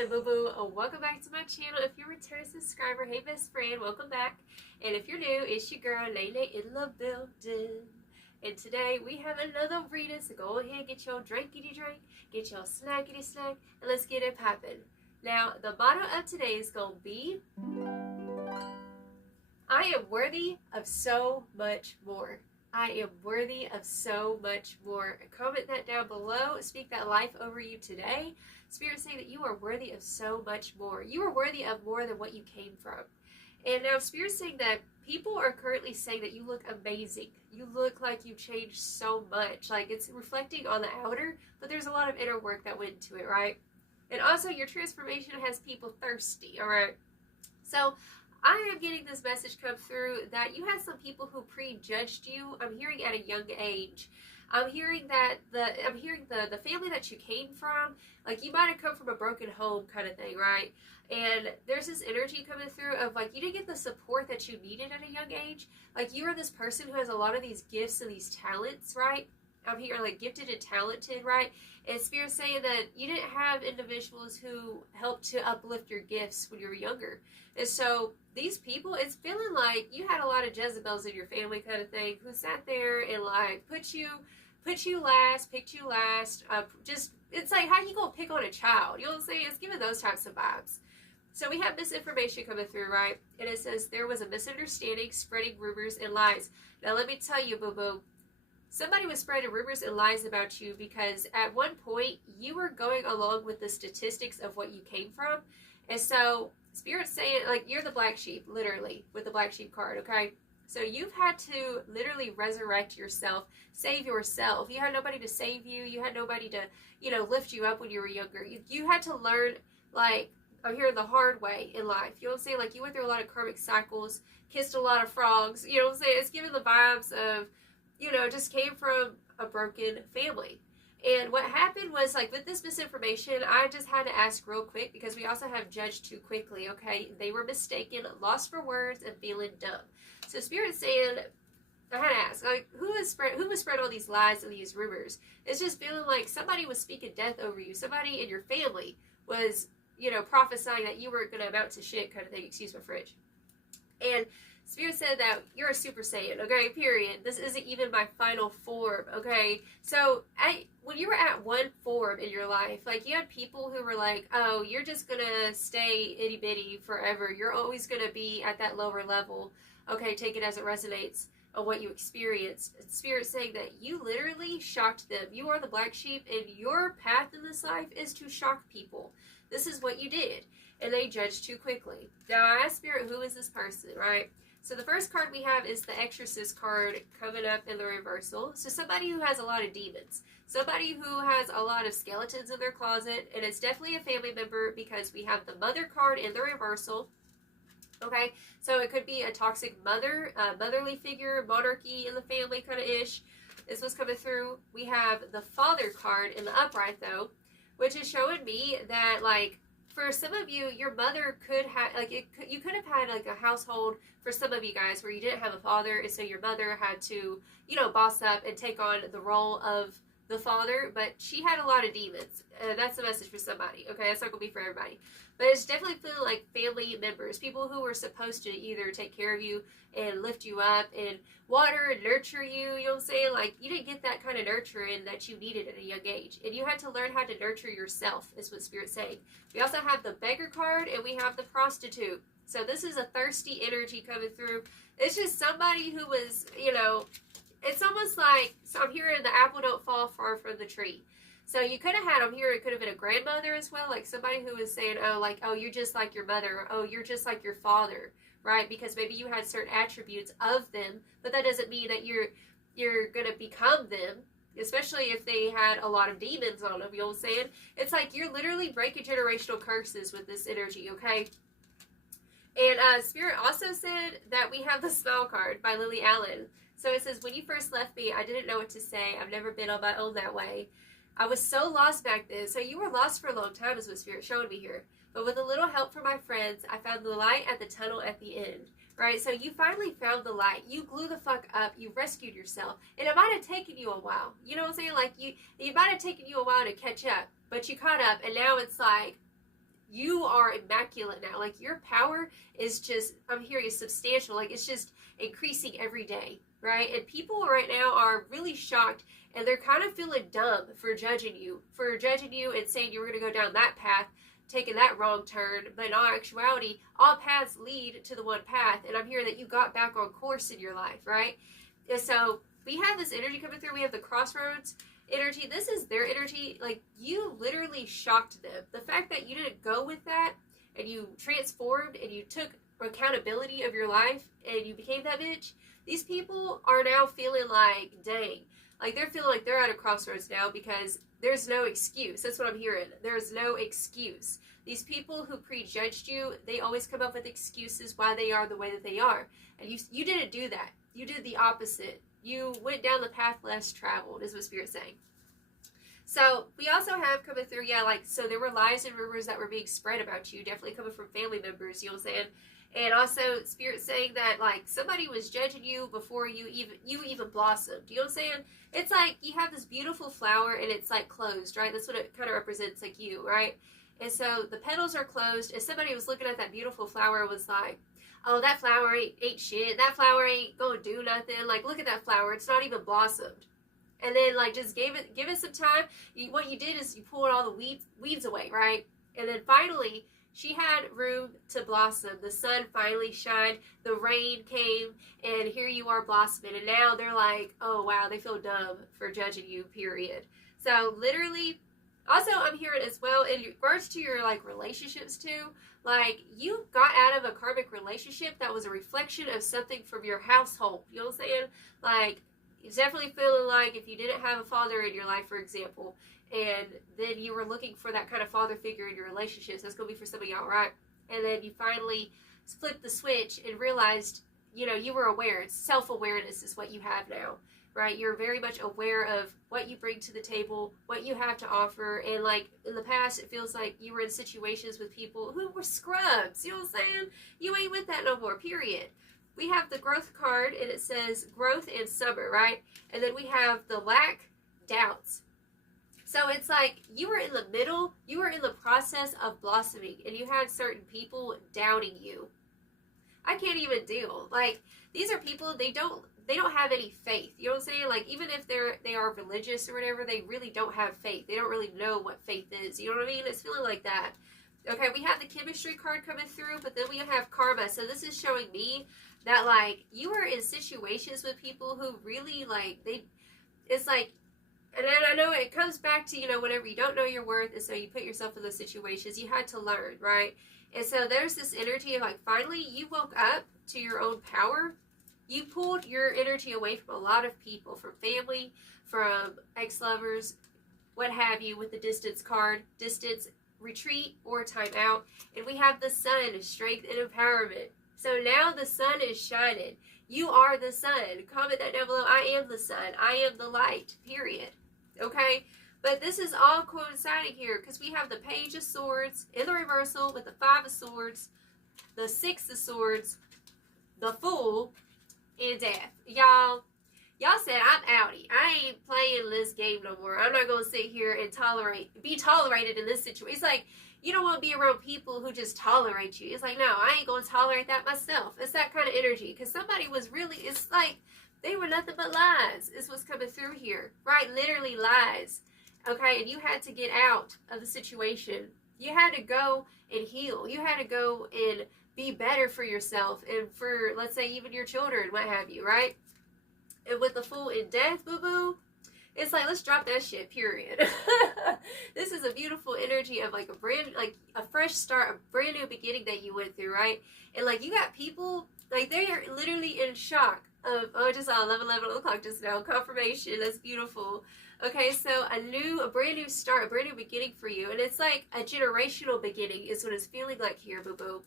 Hi boo boo, welcome back to my channel. If you're a returning subscriber, hey best friend, welcome back. And if you're new, it's your girl Lele in the building. And today we have another reading, so go ahead, get your drinkity drink, get your snackity snack, and let's get it popping. Now, the motto of today is going to be, I am worthy of so much more. I am worthy of so much more. Comment that down below. Speak that life over you today. Spirit saying that you are worthy of so much more. You are worthy of more than what you came from. And now Spirit saying that people are currently saying that you look amazing. You look like you've changed so much. Like it's reflecting on the outer, but there's a lot of inner work that went into it, right? And also your transformation has people thirsty, all right? So I am getting this message come through that you had some people who prejudged you. I'm hearing at a young age. I'm hearing that the family that you came from, like you might have come from a broken home kind of thing, right? And there's this energy coming through of like you didn't get the support that you needed at a young age. Like you are this person who has a lot of these gifts and these talents, right? I'm here like gifted and talented, right? And Spirit's saying that you didn't have individuals who helped to uplift your gifts when you were younger. And so these people, it's feeling like you had a lot of Jezebels in your family kind of thing who sat there and like put you last, picked you last. Just, it's like, how you gonna pick on a child? You know what I'm saying? It's giving those types of vibes. So we have misinformation coming through, right? And it says there was a misunderstanding, spreading rumors and lies. Now let me tell you, boo-boo, somebody was spreading rumors and lies about you because at one point you were going along with the statistics of what you came from. And so Spirit's saying, like, you're the black sheep, literally, with the black sheep card, okay? So you've had to literally resurrect yourself, save yourself. You had nobody to save you. You had nobody to, you know, lift you up when you were younger. You had to learn, like, I'm hearing the hard way in life. You know what I'm saying? Like, you went through a lot of karmic cycles, kissed a lot of frogs. You know what I'm saying? It's giving the vibes of, you know, just came from a broken family. And what happened was, like, with this misinformation, I just had to ask real quick because we also have judged too quickly, okay? They were mistaken, lost for words, and feeling dumb. So Spirit's saying, I had to ask, like, who was spread all these lies and these rumors? It's just feeling like somebody was speaking death over you. Somebody in your family was, you know, prophesying that you were going to amount to shit kind of thing. Excuse my fridge. And Spirit said that you're a Super Saiyan, okay, period. This isn't even my final form, okay? So, when you were at one form in your life, like, you had people who were like, oh, you're just gonna stay itty-bitty forever. You're always gonna be at that lower level. Okay, take it as it resonates on what you experienced. Spirit saying that you literally shocked them. You are the black sheep, and your path in this life is to shock people. This is what you did. And they judged too quickly. Now, I asked Spirit, who is this person, right? So the first card we have is the Exorcist card coming up in the reversal. So somebody who has a lot of demons. Somebody who has a lot of skeletons in their closet. And it's definitely a family member because we have the Mother card in the reversal. Okay, so it could be a toxic mother, motherly figure, monarchy in the family kind of ish. This was coming through. We have the Father card in the upright though, which is showing me that, like, for some of you, your mother could have, like, you could have had, like, a household for some of you guys where you didn't have a father, and so your mother had to, you know, boss up and take on the role of the father, but she had a lot of demons. That's a message for somebody, okay? That's not going to be for everybody. But it's definitely feeling like family members, people who were supposed to either take care of you and lift you up and water and nurture you, you know what I'm saying? Like, you didn't get that kind of nurturing that you needed at a young age. And you had to learn how to nurture yourself, is what Spirit's saying. We also have the Beggar card, and we have the Prostitute. So this is a thirsty energy coming through. It's just somebody who was, you know, it's almost like, so I'm hearing the apple don't fall far from the tree. So you could have had, I'm hearing it could have been a grandmother as well, like somebody who was saying, oh, like, oh, you're just like your mother, oh, you're just like your father, right? Because maybe you had certain attributes of them, but that doesn't mean that you're going to become them, especially if they had a lot of demons on them, you know what I'm saying? It's like you're literally breaking generational curses with this energy, okay? And Spirit also said that we have the Smile card by Lily Allen. So it says, when you first left me, I didn't know what to say. I've never been on my own that way. I was so lost back then. So you were lost for a long time is what Spirit showed me here. But with a little help from my friends, I found the light at the tunnel at the end. Right? So you finally found the light. You blew the fuck up. You rescued yourself. And it might have taken you a while. You know what I'm saying? Like, it might have taken you a while to catch up. But you caught up. And now it's like, you are immaculate now. Like, your power is just, I'm hearing, is substantial. Like, it's just increasing every day, right? And people right now are really shocked, and they're kind of feeling dumb for judging you and saying you were going to go down that path, taking that wrong turn. But in all actuality, all paths lead to the one path, and I'm hearing that you got back on course in your life, right? And so we have this energy coming through. We have the Crossroads Energy. This is their energy. Like, you literally shocked them. The fact that you didn't go with that, and you transformed, and you took accountability of your life, and you became that bitch. These people are now feeling like, dang, like, they're feeling like they're at a crossroads now, because there's no excuse. That's what I'm hearing. There's no excuse. These people who prejudged you, they always come up with excuses why they are the way that they are. And you didn't do that. You did the opposite. You went down the path less traveled, is what Spirit's saying. So we also have coming through, so there were lies and rumors that were being spread about you, definitely coming from family members, you know what I'm saying? And also Spirit saying that, like, somebody was judging you before you even blossomed, you know what I'm saying? It's like you have this beautiful flower and it's like closed, right? That's what it kind of represents, like you, right? And so the petals are closed, and somebody was looking at that beautiful flower and was like, oh, that flower ain't shit. That flower ain't gonna do nothing. Like, look at that flower. It's not even blossomed. And then, like, just give it some time. What you did is you pulled all the weeds away, right? And then finally, she had room to blossom. The sun finally shined. The rain came, and here you are blossoming. And now they're like, oh, wow, they feel dumb for judging you, period. So, literally, also, I'm hearing as well, in regards to your, like, relationships, too, like, you got out of a karmic relationship that was a reflection of something from your household. You know what I'm saying? Like, it's definitely feeling like if you didn't have a father in your life, for example, and then you were looking for that kind of father figure in your relationships, that's going to be for some of y'all, right? And then you finally flipped the switch and realized, you were aware. Self-awareness is what you have now, right? You're very much aware of what you bring to the table, what you have to offer. And, like, in the past, it feels like you were in situations with people who were scrubs. You know what I'm saying? You ain't with that no more, period. We have the growth card, and it says growth and summer, right? And then we have the lack, doubts. So it's like you were in the middle, you were in the process of blossoming, and you had certain people doubting you. I can't even deal. Like, these are people, they don't have any faith. You know what I'm saying? Like, even if they are religious or whatever, they really don't have faith. They don't really know what faith is. You know what I mean? It's feeling like that. Okay, we have the chemistry card coming through, but then we have karma. So this is showing me that, like, you are in situations with people who really, like, it's like, and then I know it comes back to, whenever you don't know your worth, and so you put yourself in those situations, you had to learn, right? And so there's this energy of, like, finally you woke up to your own power. You pulled your energy away from a lot of people, from family, from ex-lovers, what have you, with the distance card, distance, retreat, or time out. And we have the sun, strength and empowerment. So now the sun is shining. You are the sun. Comment that down below. I am the sun. I am the light, period. Okay? But this is all coinciding here because we have the Page of Swords in the reversal with the Five of Swords, the Six of Swords, the Fool, and Death. Y'all said I'm outie. I ain't playing this game no more. I'm not going to sit here and be tolerated in this situation. It's like, you don't want to be around people who just tolerate you. It's like, no, I ain't going to tolerate that myself. It's that kind of energy. Because somebody was really, it's like, they were nothing but lies. Is what's coming through here. Right? Literally lies. Okay? And you had to get out of the situation. You had to go and heal. You had to go and be better for yourself. And for, let's say, even your children, what have you, right? And with the Fool in Death, boo-boo, it's like, let's drop that shit, period. This is a beautiful energy of, like, a fresh start, a brand new beginning that you went through, right? And, like, you got people, like, they are literally in shock of, oh, just 11 o'clock just now, confirmation, that's beautiful. Okay, so a brand new start, a brand new beginning for you. And it's like a generational beginning is what it's feeling like here, boo-boo,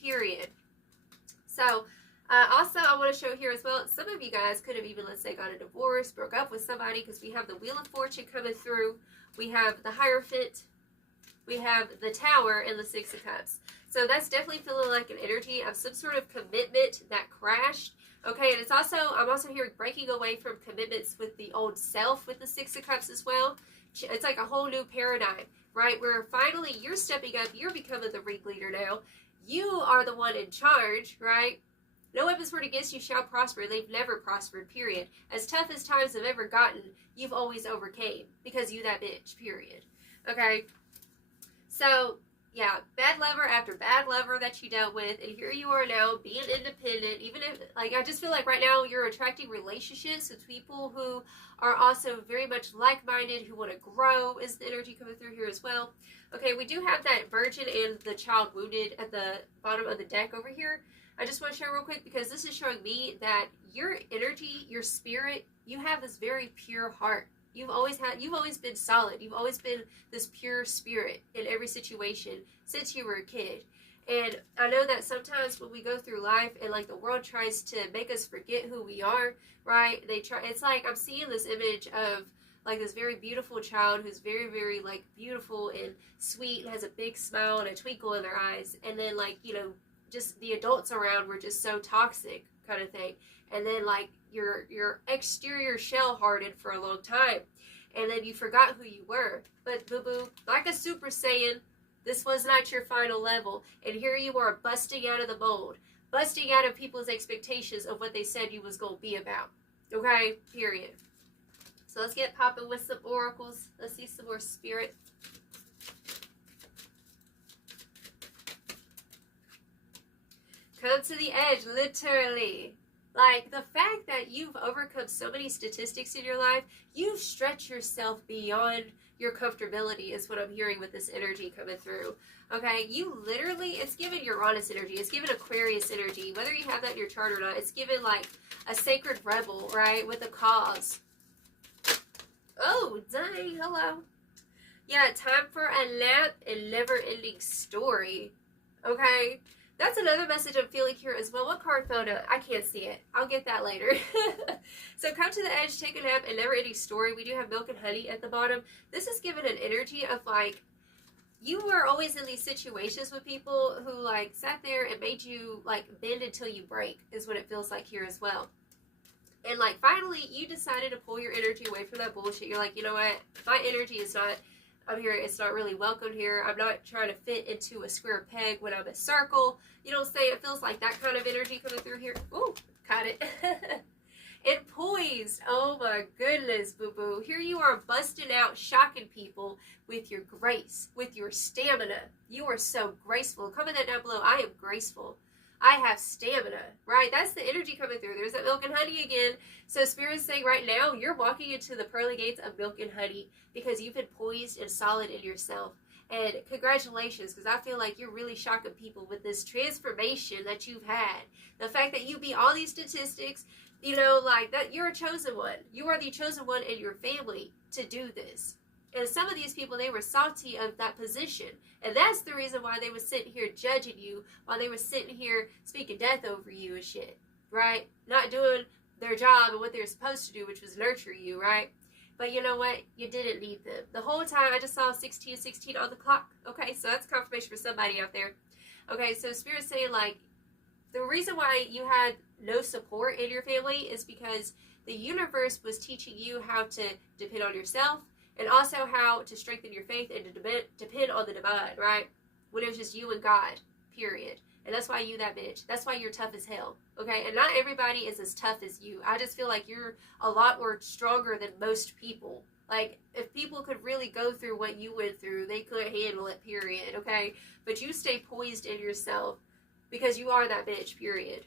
period. So, also, I want to show here as well, some of you guys could have even, let's say, got a divorce, broke up with somebody, because we have the Wheel of Fortune coming through, we have the Hierophant, we have the Tower, and the Six of Cups. So that's definitely feeling like an energy of some sort of commitment that crashed. Okay, and I'm also hearing breaking away from commitments with the old self with the Six of Cups as well. It's like a whole new paradigm, right? Where finally you're stepping up, you're becoming the ringleader now. You are the one in charge, right? No weapons formed against you shall prosper. They've never prospered, period. As tough as times have ever gotten, you've always overcame because you that bitch, period. Okay? So, yeah, bad lover after bad lover that you dealt with, and here you are now being independent. Even if, like, I just feel like right now you're attracting relationships with people who are also very much like-minded, who want to grow, is the energy coming through here as well. Okay, we do have that Virgin and the Child Wounded at the bottom of the deck over here. I just want to share real quick because this is showing me that your energy, your spirit, you have this very pure heart. You've always been solid. You've always been this pure spirit in every situation since you were a kid. And I know that sometimes when we go through life and like the world tries to make us forget who we are, right? It's like I'm seeing this image of like this very beautiful child who's very, very like beautiful and sweet and has a big smile and a twinkle in their eyes. And then like, you know, just the adults around were just so toxic kind of thing. And then like your exterior shell hardened for a long time. And then you forgot who you were. But boo-boo, like a Super Saiyan, this was not your final level. And here you are busting out of the mold. Busting out of people's expectations of what they said you was going to be about. Okay? Period. So let's get popping with some oracles. Let's see some more spirit. Come to the edge, literally. Like, the fact that you've overcome so many statistics in your life, you've stretched yourself beyond your comfortability is what I'm hearing with this energy coming through. Okay, you literally, it's given Uranus energy, it's given Aquarius energy, whether you have that in your chart or not, it's given like a sacred rebel, right, with a cause. Oh, dang, hello. Yeah, time for a nap and never-ending story. Okay, that's another message I'm feeling here as well. What card fell down? I can't see it. I'll get that later. So come to the edge, take a nap, and never-ending story. We do have milk and honey at the bottom. This is given an energy of like, you were always in these situations with people who like sat there and made you like bend until you break is what it feels like here as well. And like finally you decided to pull your energy away from that bullshit. You're like, you know what? My energy is not, I'm here, it's not really welcome here. I'm not trying to fit into a square peg when I'm a circle. You know what I'm saying? It feels like that kind of energy coming through here. Ooh, caught it. And poised. Oh my goodness, boo-boo. Here you are busting out, shocking people with your grace, with your stamina. You are so graceful. Comment that down below. I am graceful. I have stamina, right? That's the energy coming through. There's that milk and honey again. So Spirit's saying right now, you're walking into the pearly gates of milk and honey because you've been poised and solid in yourself. And congratulations, because I feel like you're really shocking people with this transformation that you've had. The fact that you beat all these statistics, you know, like that, you're a chosen one. You are the chosen one in your family to do this. And some of these people, they were salty of that position. And that's the reason why they were sitting here judging you, while they were sitting here speaking death over you and shit, right? Not doing their job and what they were supposed to do, which was nurture you, right? But you know what? You didn't need them. The whole time I just saw 1616 on the clock. Okay, so that's confirmation for somebody out there. Okay, so Spirit's saying like, the reason why you had no support in your family is because the universe was teaching you how to depend on yourself, and also how to strengthen your faith and to depend on the divine, right? When it was just you and God, period. And that's why you that bitch. That's why you're tough as hell, okay? And not everybody is as tough as you. I just feel like you're a lot more stronger than most people. Like, if people could really go through what you went through, they couldn't handle it, period, okay? But you stay poised in yourself because you are that bitch, period.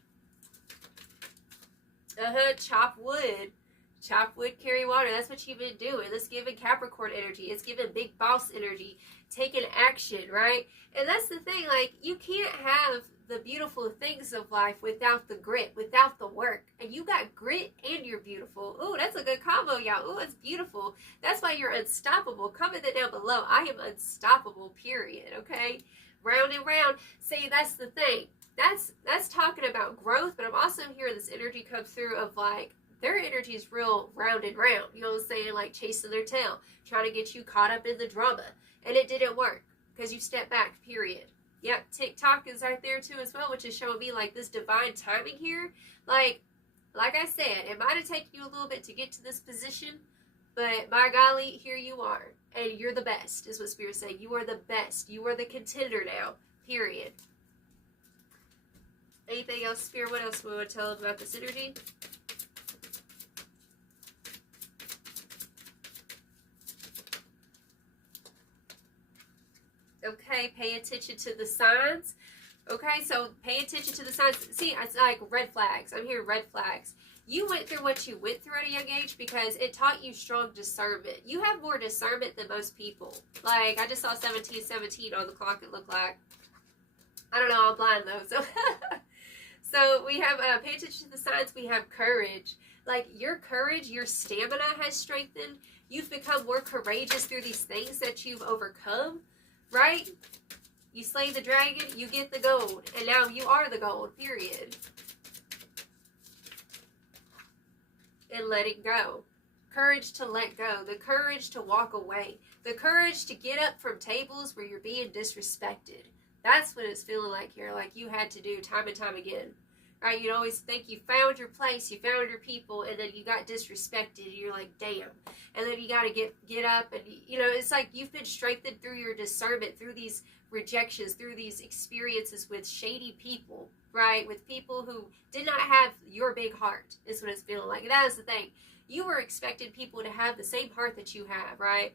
Chop wood. Chop wood, carry water. That's what you've been doing. It's giving Capricorn energy. It's giving big boss energy. Taking action, right? And that's the thing. Like, you can't have the beautiful things of life without the grit, without the work. And you got grit and you're beautiful. Ooh, that's a good combo, y'all. Ooh, it's beautiful. That's why you're unstoppable. Comment that down below. I am unstoppable, period, okay? Round and round. See, that's the thing. That's talking about growth, but I'm also hearing this energy come through of like, their energy is real round and round. You know what I'm saying? Like chasing their tail. Trying to get you caught up in the drama. And it didn't work. Because you stepped back, period. Yep, TikTok is right there too as well, which is showing me like this divine timing here. Like I said, it might have taken you a little bit to get to this position. But by golly, here you are. And you're the best, is what Spirit's saying. You are the best. You are the contender now. Period. Anything else, Spirit? What else we want to tell them about this energy? Okay, pay attention to the signs. Okay, so pay attention to the signs. See, it's like red flags. I'm hearing red flags. You went through what you went through at a young age because it taught you strong discernment. You have more discernment than most people. Like, I just saw 1717 on the clock, it looked like. I don't know, I'm blind though. So we have, pay attention to the signs. We have courage. Like, your courage, your stamina has strengthened. You've become more courageous through these things that you've overcome, right? You slay the dragon, you get the gold. And now you are the gold, period. And letting go. Courage to let go. The courage to walk away. The courage to get up from tables where you're being disrespected. That's what it's feeling like here. Like you had to do time and time again. Right? You'd always think you found your place, you found your people, and then you got disrespected. And you're like, damn. And then you got to get up. And, you know, it's like you've been strengthened through your discernment, through these rejections, through these experiences with shady people. Right? With people who did not have your big heart, is what it's feeling like. And that is the thing. You were expecting people to have the same heart that you have, right?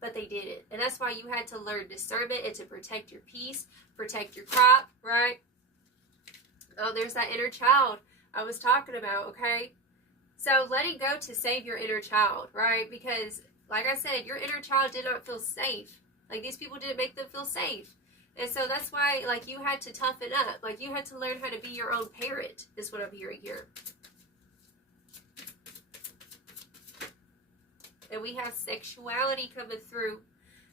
But they didn't. And that's why you had to learn discernment and to protect your peace, protect your crop, right? Oh, there's that inner child I was talking about, okay? So letting go to save your inner child, right? Because, like I said, your inner child did not feel safe. Like, these people didn't make them feel safe. And so that's why, like, you had to toughen up. Like, you had to learn how to be your own parent, is what I'm hearing here. And we have sexuality coming through.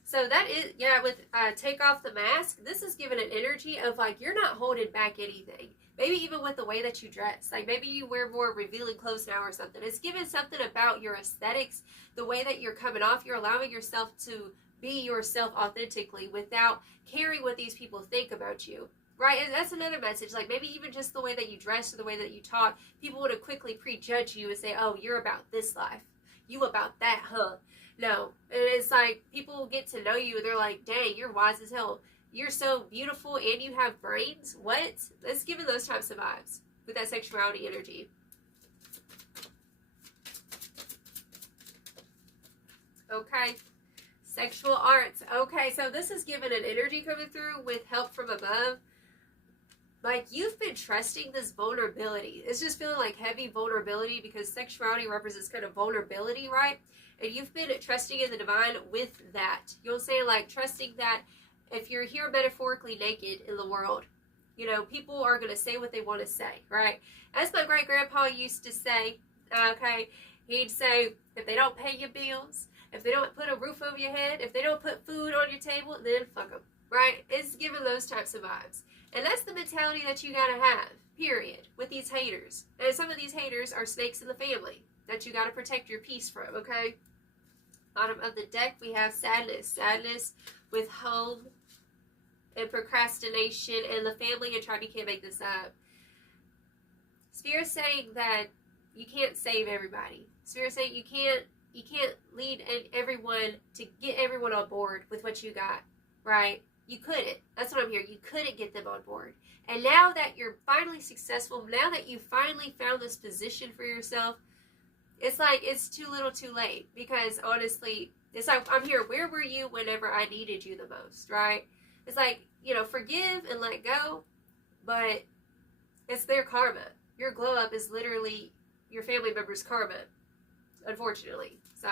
So that is, yeah, with take off the mask, this is giving an energy of, like, you're not holding back anything. Maybe even with the way that you dress. Like, maybe you wear more revealing clothes now or something. It's giving something about your aesthetics, the way that you're coming off. You're allowing yourself to be yourself authentically without caring what these people think about you. Right? And that's another message. Like, maybe even just the way that you dress or the way that you talk, people would have quickly prejudged you and say, oh, you're about this life. You about that, huh? No. And it's like, people get to know you and they're like, dang, you're wise as hell. You're so beautiful and you have brains. What? It's giving those types of vibes with that sexuality energy. Okay. Sexual arts. Okay, so this is giving an energy coming through with help from above. Like, you've been trusting this vulnerability. It's just feeling like heavy vulnerability because sexuality represents kind of vulnerability, right? And you've been trusting in the divine with that. You'll say, like, trusting that if you're here metaphorically naked in the world, you know, people are going to say what they want to say, right? As my great-grandpa used to say, okay, he'd say, if they don't pay your bills, if they don't put a roof over your head, if they don't put food on your table, then fuck them, right? It's giving those types of vibes. And that's the mentality that you gotta have, period, with these haters. And some of these haters are snakes in the family that you gotta protect your peace from, okay? Bottom of the deck, we have sadness. Sadness with home and procrastination and the family, and Tribe, you can't make this up. Spirit's saying that you can't save everybody. Spirit's saying you can't lead everyone to get everyone on board with what you got, right? You couldn't. That's what I'm hearing. You couldn't get them on board. And now that you're finally successful, now that you finally found this position for yourself, it's like it's too little too late. Because honestly, it's like, I'm here. Where were you whenever I needed you the most, right? It's like, you know, forgive and let go, but it's their karma. Your glow up is literally your family member's karma, unfortunately. So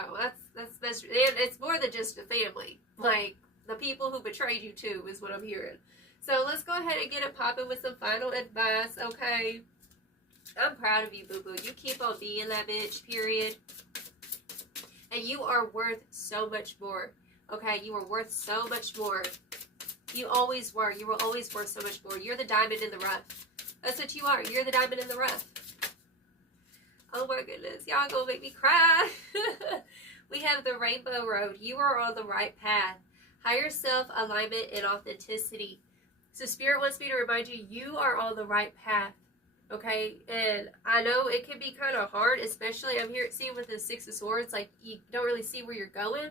that's best. And it's more than just a family. Like, the people who betrayed you too is what I'm hearing. So let's go ahead and get it popping with some final advice, okay? I'm proud of you, boo-boo. You keep on being that bitch, period. And you are worth so much more, okay? You are worth so much more. You always were. You were always worth so much more. You're the diamond in the rough. That's what you are. You're the diamond in the rough. Oh my goodness. Y'all gonna make me cry. We have the rainbow road. You are on the right path. Higher self, alignment, and authenticity. So Spirit wants me to remind you, you are on the right path. Okay, and I know it can be kind of hard, especially I'm here seeing with the Six of Swords, like you don't really see where you're going,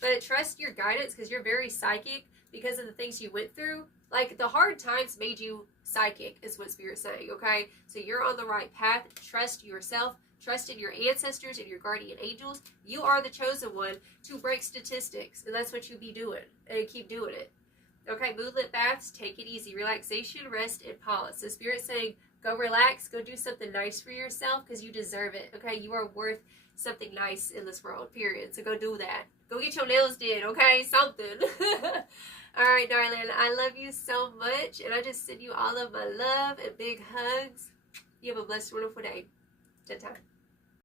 but trust your guidance because you're very psychic because of the things you went through. Like the hard times made you psychic, is what Spirit's saying. Okay, so you're on the right path. Trust yourself. Trust in your ancestors and your guardian angels. You are the chosen one to break statistics, and that's what you'll be doing, and keep doing it. Okay, moonlit baths, take it easy. Relaxation, rest, and pause. So Spirit's saying, go relax, go do something nice for yourself because you deserve it. Okay, you are worth something nice in this world, period. So go do that. Go get your nails did, okay? Something. All right, darling, I love you so much, and I just send you all of my love and big hugs. You have a blessed, wonderful day. Good time.